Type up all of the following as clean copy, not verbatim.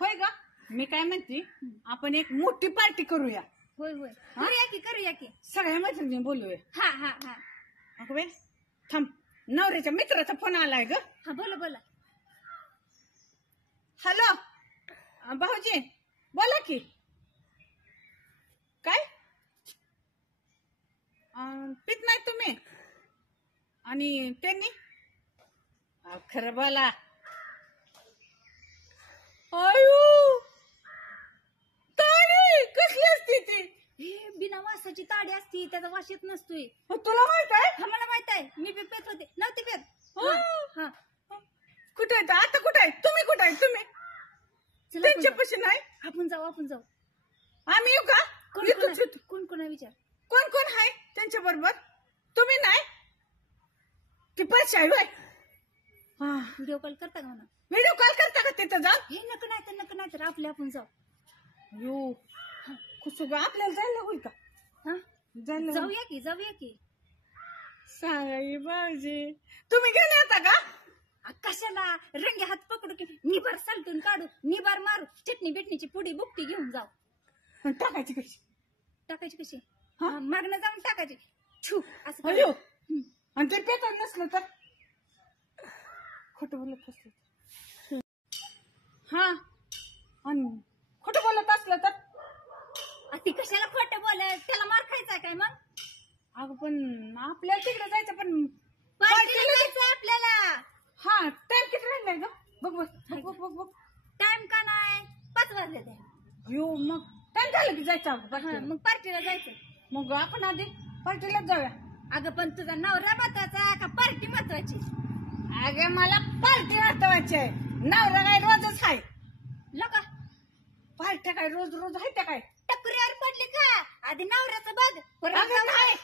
होय का? मी काय म्हणते, आपण एक मोठी पार्टी करूया. होय होय करूया की सगळ्या मैत्रिणी बोलूया. हा हा हा अगं बाई, थांब, नवऱ्याच्या मित्राचा फोन आलाय ग. हा बोला. हॅलो भाऊजी, बोला की. काय पित नाही तुम्ही? आणि त्यांनी खरं बोला. आयु ताडी कसली असते ती? हे बिना वासाची ताडी असती, त्याचा वास येत नसतोय. तुला माहित आहे? हा मला माहित आहे, मी बी पेत होते. नव्हते पेत. हा कुठे आहे आता? कुठे आहे तुम्ही? कुठे आहे तुम्ही? त्यांच्यापाशी नाही. आपण जाऊ आम्ही येऊ का? कोण कोण आहे विचार? कोण कोण आहे त्यांच्या बरोबर? तुम्ही नाही? ती पैसे आहे. व्हिडिओ कॉल करता का म्हणा? व्हिडिओ कॉल करता का तिथं जाऊन? हे नको नाही तर आपण जाऊ. यो कुसुग आपल्याला जायला होईल का? हा जाऊया की सांगाई भाऊजी, तुम्ही गेले होता का? कशाला रंगे हात पकडू की निबार सालटून काढू, निबार मारू, चटणी बिटणीची पुडी बुकटी घेऊन जाऊ. टाकायची कशी? मागणं जाऊन टाकायची. छू असं अयो. आणि ते पेता नसलं तर खोटं बोलत असलं. हा, आणि खोटं बोलत असलं तर ती कशाला खोटं बोलत? त्याला मार खायचा काय मग? अगं पण आपल्याला तिकडे जायचं, पण पार्टीला जायचं आपल्याला. हा, टाइम किती राहिलाय ग? बघ. टाइम का नाही? 5 वाजले ते. अयो, मग टाइम झालं की जायचं. मग पार्टीला जायचं. मग आपण आधी पार्टीलाच जाऊया. अगं पण तुझा नवरा महत्वाचा का पार्टी महत्वाची? अगं मला पार्टी महत्वाची आहे. नवरा काय रोजच आहे? लका पार्ट्या काय रोज आहे त्या काय? टपरीवर पडली का? आधी नवऱ्याचं बघ. नाही,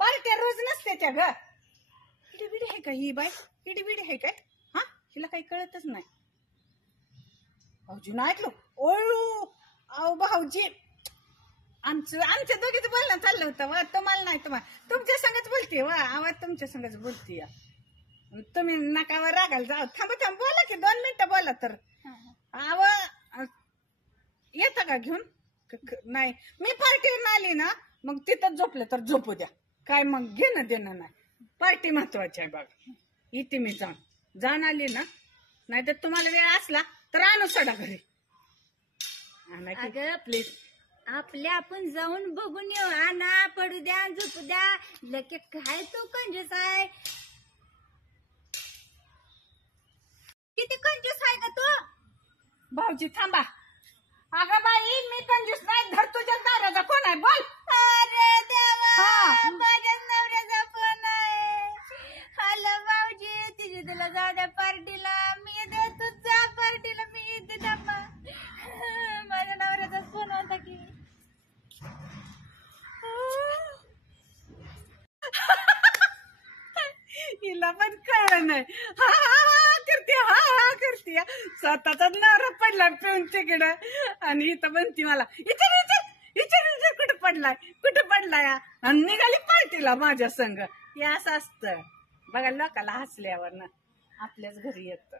पार्ट्या रोज नसते त्या ग. हिडीबिडी आहे का ही बाय? हिडीबिडी आहे काय? हा, हिला काही कळतच नाही. भाऊजी नाही ऐकलो. अहो भाऊजी, आमच्या दोघीच बोलणं चाललं होतं वा. तुम्हाला नाही, तुमच्या संगच बोलते वा. आवाज तुमच्या संगच बोलते. तुम्ही नकावर रागायला जाऊ. थांब बोला की 2 मिनिटं बोला तर. आव येतं का घेऊन? नाही, मी पार्टीवर आली ना, मग तिथं झोपलं तर झोपू द्या. काय मग घेणं देणं नाही. पार्टी महत्वाची आहे बघा. इथे मी जाऊन आली ना, नाही तर तुम्हाला वेळ असला तर आणू सडा घरी. प्लीज आपल्या आपण जाऊन बघून येऊ. आणा, पडू द्या, झोपू द्या. लके काय तू कंजूस आहे? किती कंजूस आहे का तू? भाऊजी थांबा. अगं बाई, मी कंजूस नाही. धर तुझ्या नवऱ्याचा कोण आहे बोल. अरे देवा, माझ्या नवऱ्याचा फोन आहे. हॅलो भाऊजी, तिची तुला जाऊ द्या पार्टीला. मी येते, तू जा पार्टीला. मी येते थांबा. माझ्या नवऱ्याचा फोन होता की. हिला पण कळलं नाही. हा करते. स्वतःचा नवरा पडला पिऊन तिकडं, आणि इथं म्हणती मला विचार कुठं पडलाय आणि निघाली पार्टीला माझ्या संग. हे असं असतं बघा. लोकाला हसल्यावर ना आपल्याच घरी येतं.